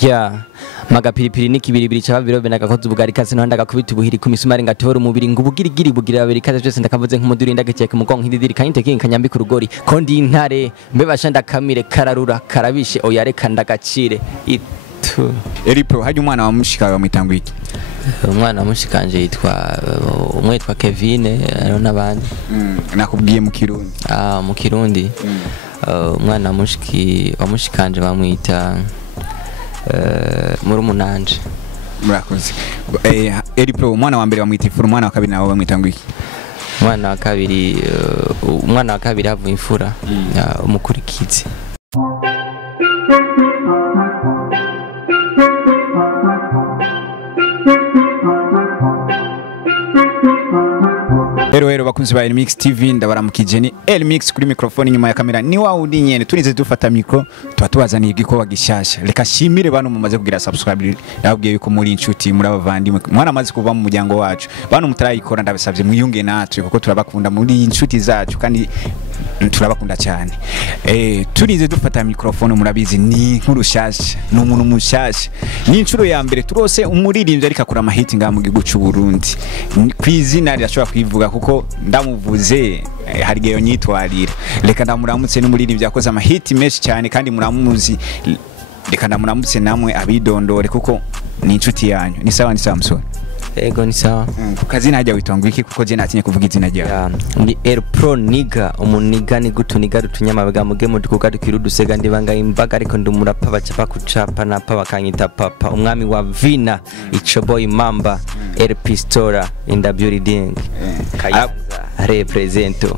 ya magapiripiri n'ikibiribiri cya babiro benagakoze ubugari kaze no ndagakubita ubuhiri ku misumari ngatora umubiri ngubugirigiri bugira babiri kaze byose ndakavuze nk'umuduri ndagekeka mu gonko hididiri kanyite kinkanyambi ku rugori kondi intare mbebasha ndakamire kararura karabishe oya reka ndagacire itu Eri Pro haje umwana wa mushika bamwitangwa iki umwana wa mushikanje yitwa umwe yitwa Kevin n'abandi nakubwiye mu Kirundi mu Kirundi umwana wa mushikanje bamwita murumunanje murakoze Eri Pro umwana wa mbere bamwita Ifura umwana wa kabiri nawo bamwitangwa iki umwana wa kabiri havuye Ifura umukurikizi Hero bakunzi ba Elmix TV ndabaramukije ni Elmix kuri microphone nyuma ya kamera ni wa udi nyene turize dufata micro twatubazaniye igikoba gishasha reka shimire bano mumaze kugira subscribe yabwiye yuko muri inshuti muri abavandimwe mwana amaze kuva mu muryango wacu bano mutarayikora ndabasavye mwiyunge natwe kuko turabakunda muri inshuti zacu kandi turabakunda cyane turize dufata microphone murabizi ni nkuru shasha no umuntu mushasha ni incuro ya mbere turose umuririmbyi ariko akora amahiti ngaha mu gihugu cy'u Burundi kwizina rirashobora kwivuga kuko ndamuvuze hari geyo nyitwarira reka ndamuramutse n'umuririmbyi yakoze amahiti menshi cyane kandi muramuzi reka ndamuramutse namwe abidondore kuko ni inshuti yanyu ni sawa musore ego ni sawa kukazina hajya witongwa iki kuko je natinye kuvuga izina ryawe ndi Eri Pro niga umuniga ni gutuniga rutunyamabaga muge mu dukuga dukirudusega ndibanga imbaga ariko ndumurapa bacapa kucapa napa bakanyita papa umwami wa Vina Ichoboy Mamba Eri Pistora in the building Kayanza represento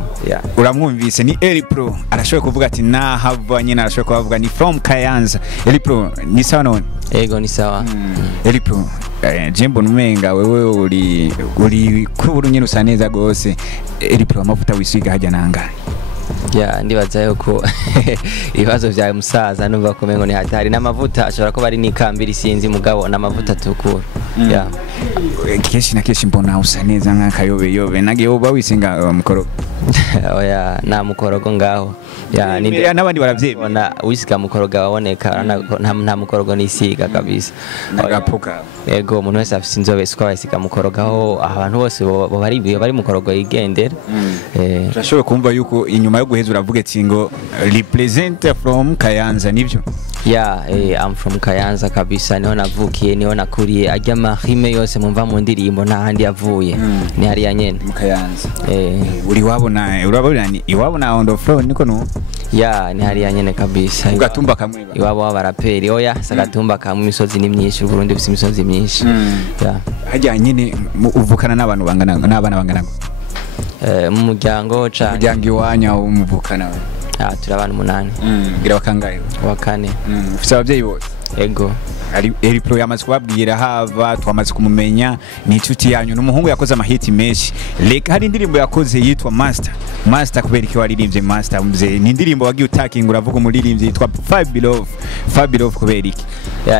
uramwumvise ni Eri Pro arashoboye kuvuga ati nahava nyine arashoboye kuvuga ni from Kayanza Eri Pro ni sawa none ego ni sawa Eri Pro Jembo numenga wewe uri kuburu nyine usa neza gose Eri Pro amavuta wisiga hajya nanga ndibaza yuko ibibazo vya musaza numva ko mengo ni hatari n'amavuta ashobora ko bari nikambira sinzi mugabo n'amavuta tukura keshi na keshi mbona usa neza nk'akayobe nage uba wisinga mukoro oya na mukorogo ngaho n'abandi baravyebona wisiga mukorogo waboneka nta mukorogo nisiga kabisa nagapuka ego umuntu wese afite inzobe siko basiga mukorogo aho abantu bose bari mukorogo yigendera turashoboye kumva yuko inyuma yo guheza uravuga ati ngo represent from Kayanza nivyo I'm from Kayanza kabisa niho navukiye niho nakuriye ajya mahime yose mumva mu ndirimbo nta handi yavuye ni hariya nyene mu Kayanza uri urabona ni iwabona on the floor niko no ni hariya nyene kabisa ugatumba kamwe iwabo w'abaraperi sagatumba kamwe imisozi ni myinshi Burundi bifite imisozi myinshi hajya nyene uvukana n'abantu bangana n'abana bangana mu muryango iwanya umuvukana turi abantu 8 ngira wakangaye wa 4 ufite abavyeyi bose ego Eri Pro yamaze kubabwira hava twamaze kumumenya ni inshuti yanyu n'umuhungu yakoze amahiti menshi reka hari indirimbo yakoze yitwa Master kubera iki waririmbye Master mze ni indirimbo wagiye utakinga uravuga umuririmbyi yitwa Fabio kubera iki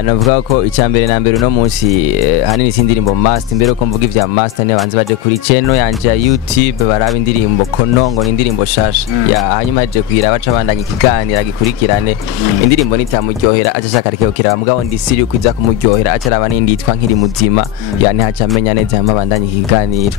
navuga ko icyambere na mbere no munsi hanini sindirimbo Master mbere ko mvuga ivya Master ne banze baje kuri channel yanje ya YouTube baraba indirimbo Konongo ni indirimbo shasha hanyuma aje kwira baca bandanye ikiganira gikurikirane indirimbo nitamuryohera aje shaka rekekira mugabo ndi siri kwiza kumuryohera acaraba nindi yitwa nkiri muzima haca amenya neza amabandanye ikiganiro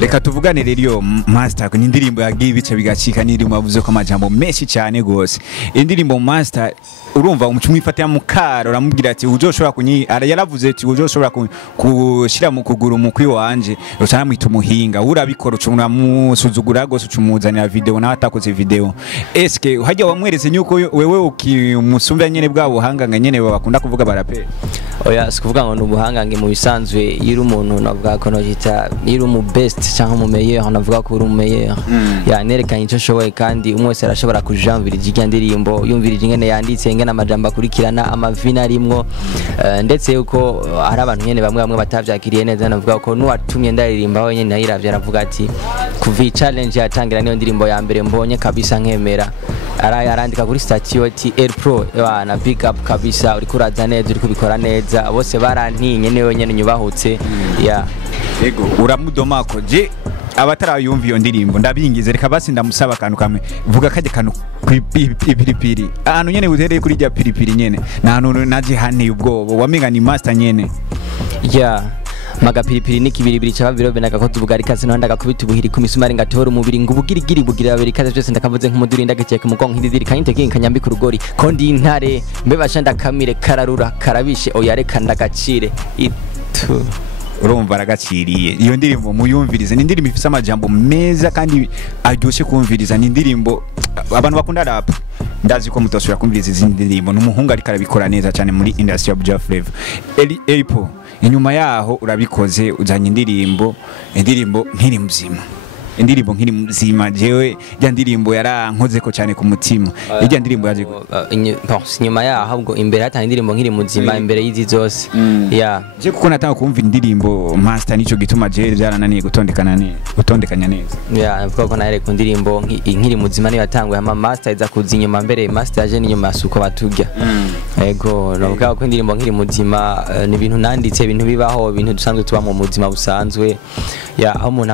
reka tuvugane rero Master ni indirimbo yagiye bice bigacika n'irimo avuze ko amajambo menshi cyane gose indirimbo Master urumva umufata mukara uramubwira ati ujoshobora yaravuze ati ujoshobora kushira mu kuguru umukwi wanje ucana mwita umuhinga urabikora ucumura musuzugura gose ucumuzanira video nawe atakoze video eske hajya wamwereze nyuko wewe ukimusumva nyene bwa buhanga nyene bakunda kuvuga barape sikuvuga ngo n'ubuhangange mu bisanzwe yiri umuntu navuga ko nogita yiri mu best cyangwa mu meilleur navuga ko uri mu meilleur nerekanye icyo shoboye kandi umwese arashobora kujanvira ijya ndirimbo yumvira ingene yanditse ingene amajambo akurikirana amavina arimwo ndetse yuko hari abantu nyene bamwe batavyakiriye neza navuga ko nuwatumye ndaririmba we nyene nayiravye aravuga ati kuva challenge yatangira niyo ndirimbo ya mbere mbonye kabisa nkemera arandika kuri statue ati Eri Pro na big up kabisa uri kuraza neza uri kubikora neza bose barantinye niwe nyene nyubahutse yego uramudomako je abatarayumva iyo ndirimbo ndabingize reka basi ndamusaba akantu kamwe vuga kajya kanu kwipiripiri ahantu nyene utereye kuri rya piripiri nyene nahantu naje hane ubwobo wamenga ni master nyene yeah magapiripiri nikibiribiri cha baviro benaga ko tubugari kazi no ndaga kubita ubuhiri ku misumari ngatora umubiri ngubugirigiri bugira babiri kazi byose ndakavuze nk'umuduri ndagekeka mugongo nk'ididiri kanyite kanyambi ku rugori kondi intare mbebasha ndakamire kararura karabishe oyareka ndagacire itu urumva aragaciriye iyo ndirimbo muyumvirize ni indirimbo ifite amajambo meza kandi aryoshe kumviriza ni indirimbo abantu bakunda rap ndazi ko mutosubira kumviriza izindi ndirimbo n'umuhungu ariko arabikora neza cyane muri industry ya Buja Flavor Elipo inyuma yaho urabikoze uzanye indirimbo nkiri muzima jewe ya ndirimbo yarankoze ko cyane ku mutima irya ndirimbo yaje nyuma yaho ahubwo imbere hatanga indirimbo nkiri muzima imbere y'izi zose yeah je kuko natanga kumva indirimbo master nico gituma je byarananiye gutondekanya neza yeah avuga ko nahere ku ndirimbo nkiri muzima niyo yatanguye ama master iza kuza inyuma mbere master yaje n'inyuma asuko batujya yego navuga ko indirimbo nkiri muzima ni ibintu nanditse ibintu bibaho ibintu dusanzwe tuba mu muzima busanzwe ya aho umuntu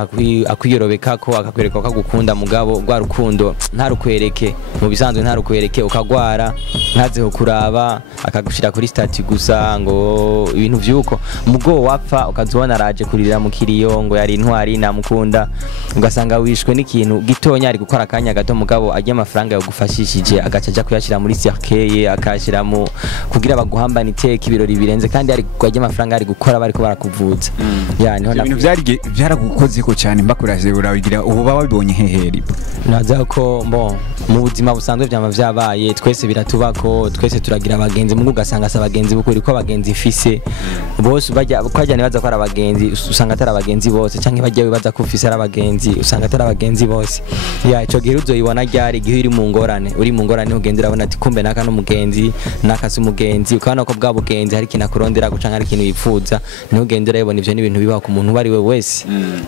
akwiyorobeka ko akakwereka ko agukunda mugabo gwa rukundo ntarukwereke mu bisanzwe ntarukwereke ukagwara ntaze kuraba akagushira kuri stati gusa ngo ibintu vyuko mugo wapfa ukazobona araje kurira mu kiriyo ngo yari intwari namukunda ugasanga wishwe n'ikintu gitonya ari gukora akanya gato mugabo ajya amafaranga yo gufashishije agacaja kuyashira muri cercueil akashira mu kugira baguhambana iteka ibirori birenze kandi ari kwajya amafaranga ari gukora bariko barakuvuza ya niho ibintu byaragukoze ko cyane mbakuraje urabigira ubu babibonye heheri naza ko mu buzima busanzwe byama vyabaye twese biratubako twese turagira abagenzi mu ugasanga asa abagenzi bukuri ko abagenzi fise bose bajya kwajya nibaza ko ari abagenzi usanga atari abagenzi bose canke bajya bibaza ko ufise ari abagenzi usanga atari abagenzi bose ya ico gihe uzoyibona ryari gihe uri mu ngorane ugendera abona ati kumbe naka no mugenzi naka si umugenzi ukabona ko bwa bugenzi hari kintu akurondera gucanga ari kintu yifuza niho ugendera yibona ivyo n'ibintu bibaho ku muntu bari we wese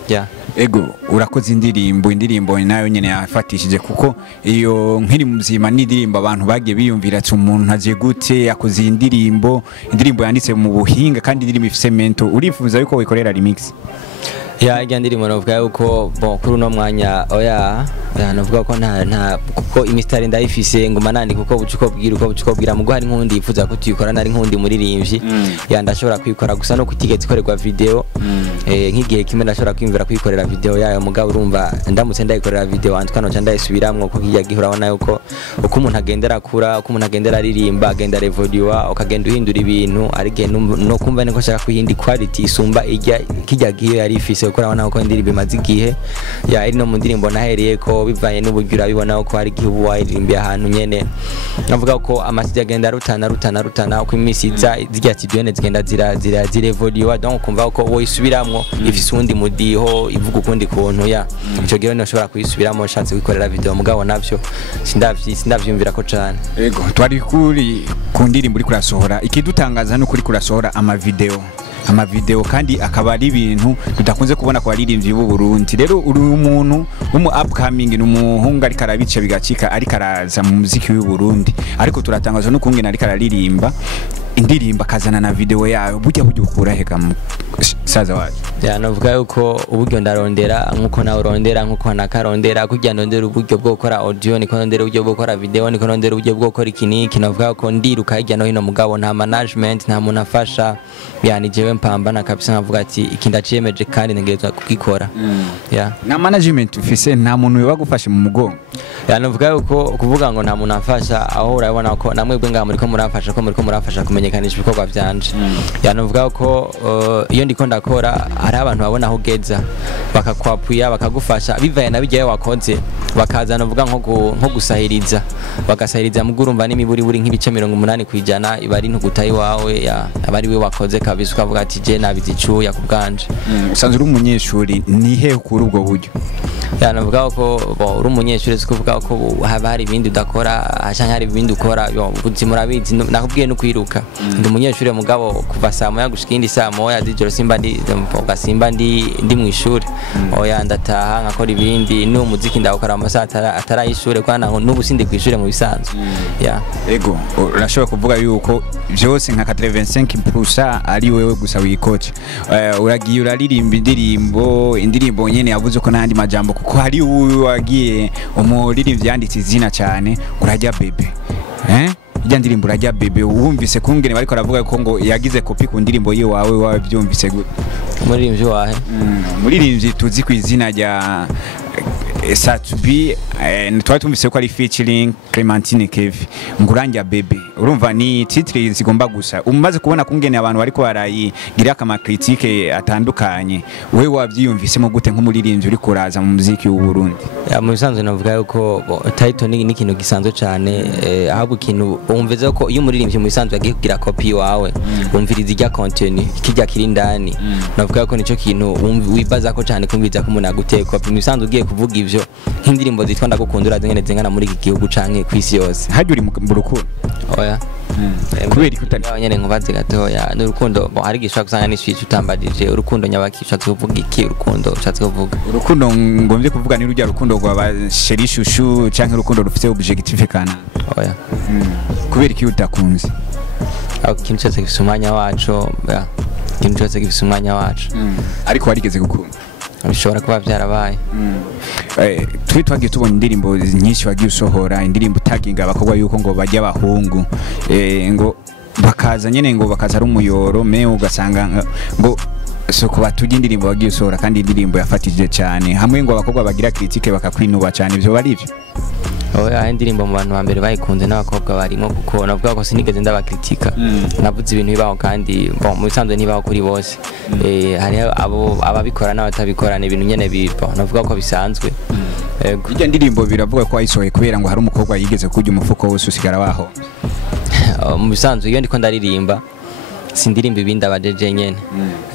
ya ego urakoze indirimbo nayo nyene yafatishije kuko iyo nkiri muzima n'indirimbo abantu bagiye biyumvira ati umuntu aje gute yakoze indirimbo yanditse mu buhinga kandi indirimbo ifise mento urifuza yuko wikorera remix ya ijya ndirimbo navuga yuko kuri uno mwanya oya navuga ko nta kuko imistari ndayifise nguma nandi kuko bucuko bwira mugo hari nkundi yifuza ko tuyikora nari nkundi muririmbyi ya ndashobora kwikora gusa no kutigeze ikorerwa video nk'igihe kimwe ndashobora kwimvira kwikorera video yayo mugabo urumva ndamutse ndayikorera video antwa no cyanda isubiramwo ko kijya gihura abona yuko uko umuntu agendera kura uko umuntu agendera aririmba agenda revolua ukagenda uhindura ibintu ari gihe no kumva niko shaka kuyindi quality isumba ijya kijya gihe yari ifise uko urabona ko indirimbo imaze igihe ya iri no mu ndirimbo nahereye ko bivanye n'uburyo urabibona ko hari igihe ubu waririmbiye ahantu nyene navuga ko amasijya agenda rutana uko iminsi zijya tidwene zigenda zirevolua donc kumva ko wo isubiramwo ifise undi mudiho ivuga ukundi kuntu ya ico gihe no shobora kuyisubiramo shatse kwikorera video mugabo navyo sindavyumvira ko cyane yego twari kuri ku ndirimbo uri kurasohora ikidutangaza no kuri kurasohora amavideo kandi akaba ari ibintu tudakunze kubona kwa baririmbyi b'u Burundi rero uri umuntu umu upcoming n'umuhungu ari karabice bigacika ari karaza mu muziki w'u Burundi ariko turatangaza no kungena ari kararirimba indirimba kazana na video yayo burya ukura heka saza wacu ya navuga yuko uburyo ndarondera nkuko na urondera nkuko nakarondera kujya ndondera uburyo bwo gukora audio niko ndondera uburyo bwo gukora video niko ndondera uburyo bwo gukora ikiniki navuga ko ndiruka hirya no hino mugabo nta management nta muntu afasha yani jewe mpambana kabisa navuga ati ikinda ciyemeje kandi ntegerezwa kugikora ya na management ufise nta muntu yabagufashe mu mugongo ya navuga yuko kuvuga ngo nta muntu afasha aho urabona ko namwe bwe ngamuri ko murafasha kumenyekanisha ibikorwa byanje ya navuga ko iyo ndiko ndakora hari abantu babona aho ugeza bakakwapuya bakagufasha bivaye na bijyaye wakoze bakazana uvuga nko gusahiriza bagasahiriza mugurumva n'imiburi nk'ibice 80 kwijana ibari ntugutayi wawe abari we wakoze kabisa ukavuga ati je nabizicuya kubganje usanzwe uri umunyeshuri ni he kuri ubwo buryo ya navuga ko uri umunyeshuri kuvuga ko haba hari ibindi udakora cyangwa hari ibindi ukora ubuzima urabizi nakubwiye no kwiruka ndi umunyeshuri mugabo kuva saa moya gushika indi saa moya z'ijoro simba ndi mu ishuri oya ndataha nkakora ibindi n'umuziki ndawukora amasaha atarayishure kwa n'ubu sindi ku ishuri mu bisanzwe ya ego urashobora kuvuga yuko byose nka 85% ari wewe gusa wikoce uragiye uraririmba indirimbo nyene yavuze ko n'andi majambo kuko hari wagiye umuririmbyi yanditse izina cyane urajya bebe ijya ndirimbo urajya bebe wumvise kungene bariko aravuga ko ngo yagize kopi ku ndirimbo ye wawe byumvise gute umuririmbyi wahe umuririmbyi tuzi ku izina rya Satubi twari tumvise ko ari featuring Clementine Kevi nguranja bebe urumva ni titre zigomba gusa umaze kubona kungene abantu bariko barayigira kama critique atandukanye wewe wavyiyumvisemo gute nk'umuririmbyi uri kuraza mu muziki w'u Burundi mu bisanzwe navuga yuko title ni ikintu gisanzwe cyane ahubwo ikintu umveze ko iyo umuririmbyi mu bisanzwe agiye kugira copy wawe umviriza ijya content kijya kirindani navuga ko nico kintu wibaza ko cyane kumviza ko umuntu aguteye copy mu bisanzwe ugiye kuvuga ivyo nk'indirimbo zitwa ndagukundura zingene zingana muri iki gihugu canke kwisi yose hajya uri mu rukundo oya kubera ikutani abanyene nkubaze gatoya n'urukundo hari gishaka gusanga n'iswici utambajije urukundo nyabakisha kuvuga iki urukundo ushatse kuvuga urukundo ngomvye kuvuga ni rujya rukundo rwa sherishushu canke urukundo rufite objectif kana oya kubera iki utakunze aho kintu cyose gifite umwanya wacu kintu cyose gifite umwanya wacu ariko warigeze gukunda bishobora kuba byarabaye twe twagiye tubona indirimbo nyinshi wagiye usohora indirimbo utaginga abakobwa yuko ngo bajya abahungu ngo bakaza nyene ngo bakaza ari umuyoro me ugasanga ngo soko batujya indirimbo wagiye usohora kandi indirimbo yafatije cyane hamwe ngo abakobwa bagira critique bakakwinuba cyane byo bari byo oya indirimbo mu bantu bambere bayikunze n'abakobwa barimo kuko navuga ko sinigeze ndabakritika navuze ibintu bibaho kandi mu bisanzwe nibaho kuri bose hari ababikora n'abatabikora ni ibintu nyene bibaho navuga ko bisanzwe ijya ndirimbo biravuga ko ayisohoye kubera ngo hari umukobwa yigeze kujya umufuko wose usigara waho mu bisanzwe iyo ndiko ndaririmba sindirimba ibindi abajeje nyene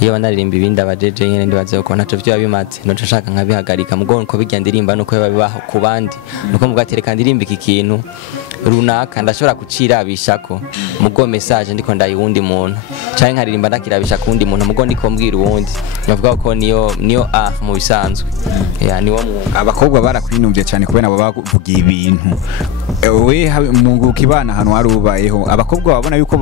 iyo banaririmba ibindi abajeje nyene ndibaze ko ntaco vyo bimaze noca shaka nkabihagarika mugo ko bijya ndirimba nuko babibaho ku bandi nuko mugatereka ndirimba iki kintu runaka ndashobora kucirabishako mugo message ndiko ndayiwundi muntu canke nkaririmba ndakirabisha kundi muntu mugo ndiko mbwira uwundi navuga ko niyo mu bisanzwe ya niwo abakobwa barakwinumbye cyane kubera abo bavugiye ibintu we mu kibana hano harubayeho abakobwa babona yuko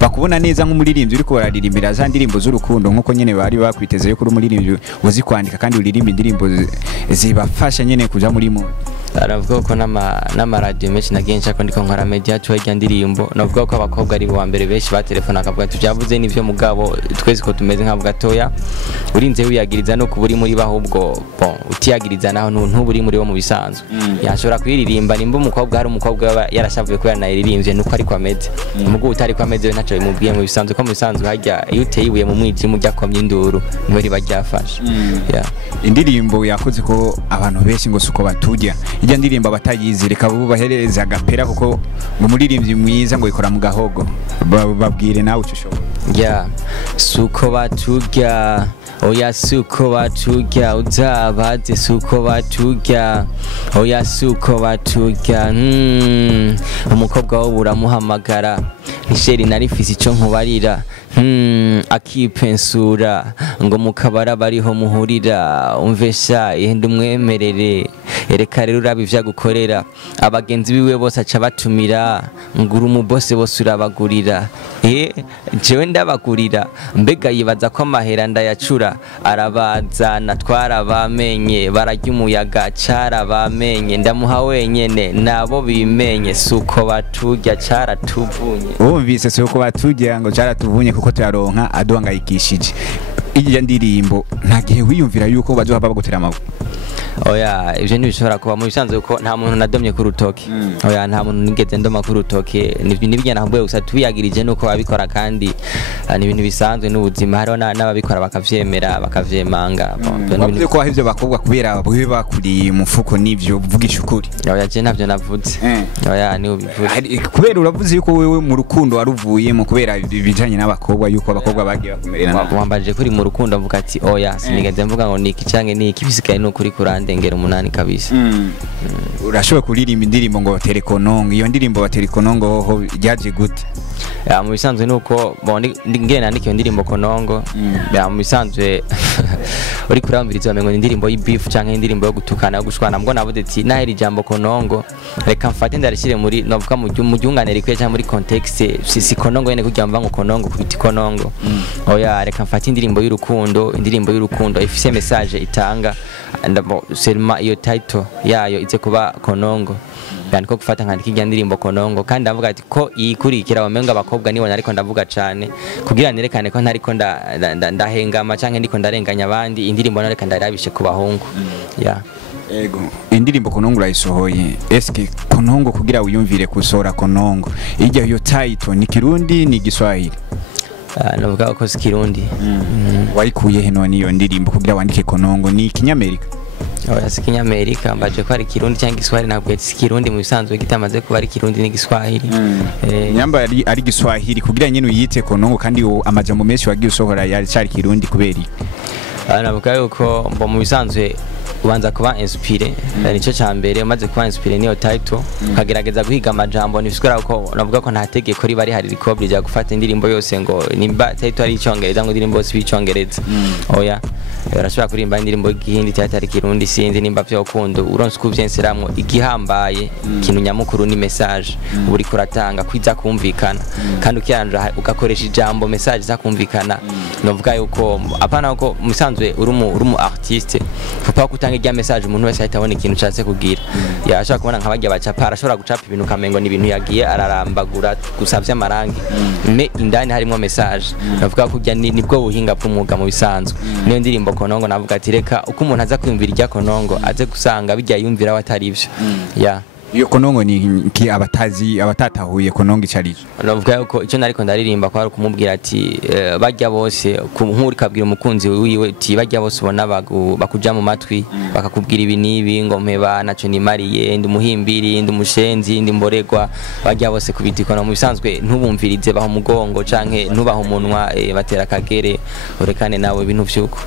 bakubona neza nk'umuririmbyi uri ko bararirimbira za ndirimbo z'urukundo nkuko nyene bari bakwiteze yo kuri umuririmbyi uzi kwandika kandi uririmba indirimbo zibafasha nyene kuja muri mu aravuga ko n'amaradiyo menshi nagenshi ako ndiko nkora media twajya ndirimbo navuga ko abakobwa ari bo mbere benshi batelefona akavuga tuvyavuze n'ivyo mugabo twese ko tumeze nkavuga toya urinze wiyagiriza no kuburi muri bahubwo utiyagiriza naho ntuburi muri bo mu bisanzwe yashobora kwiririmba nimba umukobwa hari umukobwa yarashavuye ko yanayiririmbye nuko ariko ameze mugo utari ko ameze ntaco bimubwiye mu bisanzwe ko mu bisanzwe hajya iyo uteye ibuye mu mwijima ujya komye induru niwe riba ryafashe indirimbo yakoze ko abantu benshi ngo suko batujya ijya ndirimba batayizi reka bubahereza agapera kuko ngo muririmbyi mwiza ngo ikora mu gahogo babwire nawe ucushoboye suko batujya oya suko batujya uzabaze suko batujya oya suko batujya umukobwa wo buramuhamagara nisheri narifise ico nkubarira akipensura ngo mukabara bariho muhurira umvesha ihenda umwemerere ereka rero urabi vyagukorera abagenzi biwe bose aca batumira nguru mu bose bose urabagurira jewe ndabagurira mbega yibaza ko amahera ndayacura arabazana twarabamenye bararya umuyaga carabamenye ndamuha wenyene nabo bimenye suko batujya caratuvunye wumvise suko batujya ngo caratuvunye kuko tuyaronka aduhangayikishije ijya ndirimbo nta gihe wiyumvira yuko bazohava bagutera amaguru oya ivyo ntibishobora kuba mu bisanzwe ko nta muntu nadomye ku rutoke oya nta muntu nigeze ndoma ku rutoke nibyo nahambuye gusa tubiyagirije nuko babikora kandi ni ibintu bisanzwe n'ubuzima hariho n'ababikora bakavyemera bakavyemanga bavuze ko ivyo bakobwa kubera bwe bakuriye umufuko n'ivyo uvugisha ukuri oya je ntavyo navuze oya ni ubivuze kubera uravuze yuko wewe mu rukundo waruvuyemo kubera ibijanye n'abakobwa yuko abakobwa bagiye bakumerera wambaje kuri mu rukundo mvuga ati oya sinigeze mvuga ngo niki canke niki bisigaye n'ukuri kurandi ndengera 8 kabisa. Urashobora kuririmba indirimbo ngo batere konongo, iyo ndirimbo batere konongo ho ryaje gute? Ya mu bisanzwe nuko ngene nandika iyo ndirimbo konongo, ya mu bisanzwe uri kurambiriza bamengo indirimbo y'beef canke indirimbo yo gutukana yo gushwana, mbwo navuze ati naheri jambo konongo reka mfate ndarishire muri novuga mu giungane rikwiye cyangwa muri context si konongo yene kugira mva ngo konongo kubiti konongo. Oya reka mfate indirimbo y'urukundo ifise message itanga, ndabo selma iyo title yayo ize kuba konongo. Yani ko gufata nkandika ijya ndirimbo konongo, kandi ndavuga ati ko ikurikira bamenga abakobwa nibona ariko ndavuga cyane kugira nerekane ko ntariko ndahengama canke ndiko ndarenganya abandi, indirimbo nareka ndarabishe ku bahungu. Ya ego indirimbo konongo urayisohoye, eske konongo kugira uyumvire kusora konongo ijya yo title ni Kirundi ni Giswahili? Navuga ko si Kirundi. Wayikuye he none iyo ndirimbo kugira wandike konongo? Ni Kinyamerika? Oya si Kinyamerika, mbaje ko ari Kirundi cyangwa Giswahili, ntabwo si Kirundi mu bisanzwe kitamaze kuba ari Kirundi ni Giswahili. Nyamba ari Giswahili kugira nyene uyite konongo kandi amajambo menshi wagiye usohora yari cyari Kirundi kubera navuga yuko mbo mu bisanzwe ubanza kuba inspire, nico cyambere umaze kuba inspire niyo title kagerageza guhiga amajambo, nifiskora ko navuga ko nta tegeko riba rihari rikobri rya gufata indirimbo yose ngo nimba title ari icyongereza ngo indirimbo yose icyongereza. Oya urashobora kurimba indirimbo y'igihindi cyatari Kirundi sinzi nimba byo kundo uronse kuvyenseramwo igihambaye kintu nyamukuru ni message uri kuratanga kwiza kumvikana, kandi ukiranja ugakoresha ijambo message za kumvikana. Novuga yuko apana uko musanzwe urumu artiste kupa kutanga ijya message umuntu wese ahita abona ikintu cyatse kugira. Yashaka kubona nk'abajya bacapa, arashobora gucapa ibintu kamengo ni ibintu yagiye ararambagura gusavya amarangi me indani harimo message. Navuga ko nibwo buhinga bw'umwuga mu bisanzwe. Niyo ndirimbo konongo navuga ati reka uko umuntu aza kwimvira ijya konongo aze gusanga bijya yumvira watari ivyo. Ya iyo konongo ni ki abatatahuye konongo icarizo? Navuga yuko icyo nariko ndaririmba ko ari kumubwira ati bajya bose nk'uri kabwira umukunzi wiwe ati bajya bose ubona bakuja mu matwi bakakubwira ibi nibi ngo mpeba naco nimariye ndi muhimbiri ndi mushenzi ndi mboregwa, bajya bose kubitikono mu bisanzwe ntubumvirize baho mugongo canke ntubaho umunwa batera kagere urekane nawe ibintu vyuko.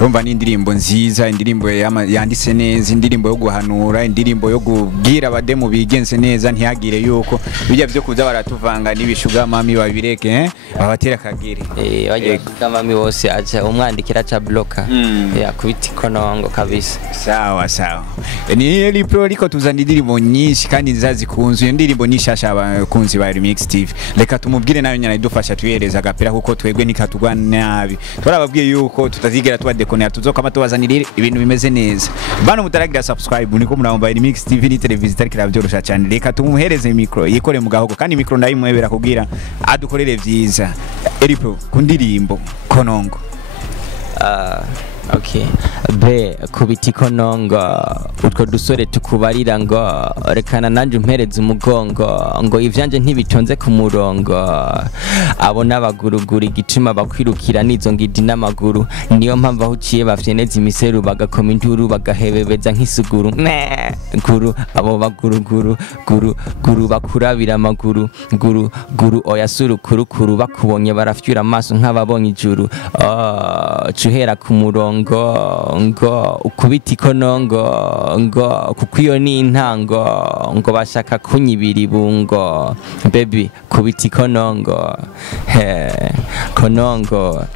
Urumva ni indirimbo nziza, indirimbo yanditse neza, indirimbo yo guhanura, indirimbo yo gira abademu bigenze neza ntihagire yuko bijya byo kuza baratuvanga n'ibishuga mami babireke babatera kagere. Bajya mami bose acha umwandikira cha bloka ya kubiti konongo kabisa. Sawa sawa. Ni Eli Pro liko tuzana indirimbo nyinshi kandi nzazikunze, iyo ndirimbo nishasha abakunzi ba Remix TV. Reka tumubwire nayo nyana idufasha tuyereza gapera kuko twebwe nikatugwa nabi. Twarababwiye yuko tutazigera tubadekonera tuzokama tubazanirire ibintu bimeze neza. Bano mutaragira subscribe niko muramba Remix TV ni televiziyo tarikira byorosha cyane. Reka tumuhereze micro yikore mu gahogo kandi micro ndayimwebera kugira adukorere vyiza. Eli Pro kundirimbo konongo. Okay. Be kubiti konongo utwo dusore tukubarira ngo rekana nanje umpereze umugongo ngo ivyanje ntibitonze ku murongo, abo nabagurugura igituma bakwirukira nizo ngidi n'amaguru, niyo mpamvu aho uciye bafyeneza imiseru bagakoma induru bagahebebeza nk'isuguru guru abo baguruguru guru bakurabira amaguru guru oya surukuru bakubonye barafyura amaso nk'ababonye ijuru. Cuhera ku murongo ngo ukubiti konongo ngo kuko iyo ni intango ngo bashaka kunyibira ibungo, baby kubiti konongo konongo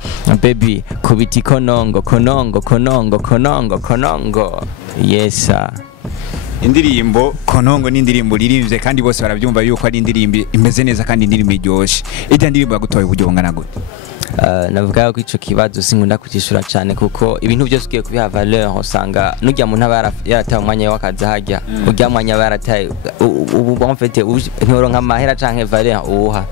baby kubiti konongo yesa. Indirimbo konongo ni indirimbo ririmbye kandi bose barabyumva yuko ari indirimbo imeze neza kandi indirimbo iryoshe. Ijya ndirimbo yagutoye uburyo bungana gute? Navuga ko ico kibazo sinkunda kutishura cyane kuko ibintu byose ugiye kubiha valeur usanga nujya mu ntaba yarataye umwanya w'akazi hajya ujya mwanya barataye ubu bonfete ntoronka mahera canke valeur uha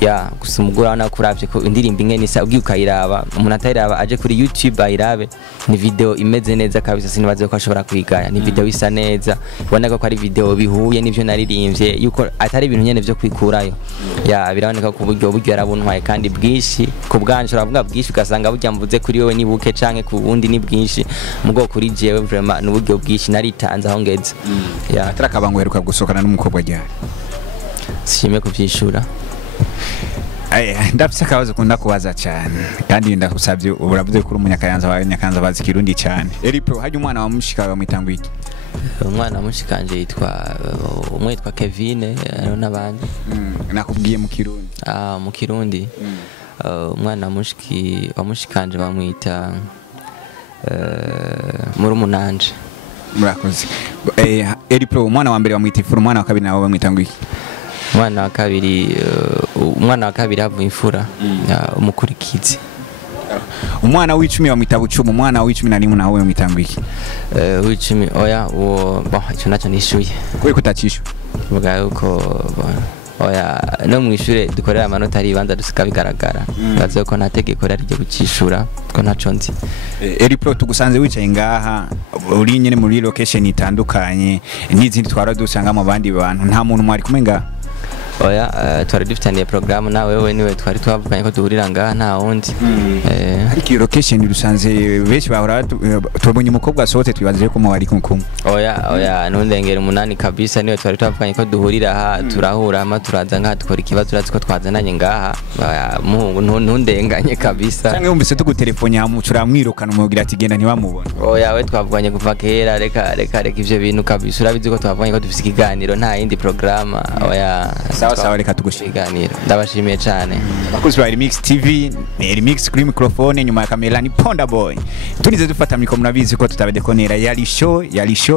ya gusumugura na kuravye ko indirimbo inge nisa ugiye ukayiraba umuntu atayiraba aje kuri YouTube ayirabe ni video imeze neza kabisa, sinibaze ko ashobora kwigaya, ni video isa neza ubona ko ari video bihuye n'ivyo naririmbye yuko atari ibintu nyene byo kwikurayo ya biraboneka ko uburyo yarabuntwaye kandi bwishi kubwanje uravuga bwishi ugasanga burya mvuze kuri wewe ni buke canke ku wundi ni bwishi mugo kuri jewe vraiment n'uburyo bwishi naritanze aho ngeze ya atarakabango heruka gusokana n'umukobwa ryari? Sishime kuvyishura. ndafise akabazo kunda kubaza cyane kandi ndagusabye uravuze ko uri umunyakayanza wa Nyakanza bazi Kirundi cyane. Pro hajya umwana wa mushika bamwitanga iki? Umwana mushikanje yitwa umwe yitwa Kevin n'abandi. Nakubwiye mu Kirundi. Mu Kirundi. Umwana wa mushikanje bamwita Murumunanje. Murakoze. Pro umwana wa mbere bamwita Ifura, umwana wa kabiri nawe bamwitanga iki? Umwana wa kabiri havuye Imfura umukurikizi. Umwana w'icumi bamwita Bucuma, umwana w'icumi na rimwe nawe bamwitanga iki? W'icumi oya icyo nacyo nishuye. Kuri kutacisha. Vuga yuko oya no mwishure dukorera amanota ari ibanza dusika bigaragara. Baze ko nategeko rari ryo gucishura ko ntaco nzi. Pro tugusanze wicaye ngaha uri nyene muri location itandukanye n'izindi twara dusanga mu bandi bantu nta muntu mwari kumwe ngaha? Oya twari dufitaniye programme na wewe niwe twari twavuganye ko duhurira ngaha nta wundi. Ariko location dusanze benshi bahora tubonye umukobwa asohote twibaze ko mwari kumwe. Oya ntundengera umunani kabisa niwe twari twavuganye ko duhurira aha turahura ama turaza ngaha dukora ikibazo turatse ko twazananye ngaha muhungu ntundenganye kabisa. Cyangwa yumvise tugutelefone yamucura mwirukana umugira ati genda ntibamubona. Oya we twavuganye kuva kera reka ivyo bintu kabisa urabizi ko twavuganye ko dufite ikiganiro nta yindi programme. Oya sawa reka tugushyiganira. Ndabashimiye cyane bakuzi ba Remix TV, ni Remix kuri microphone, nyuma ya kamera ni Ponda Boy. Tunize dufata mikro murabizi ko tutabedekonera yari show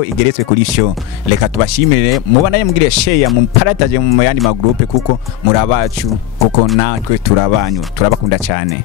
igeretswe kuri show. Reka tubashimire mubanaye mugire share mu parataje mu yandi ma groupe kuko murabacu kuko natwe turabanyu turabakunda cyane.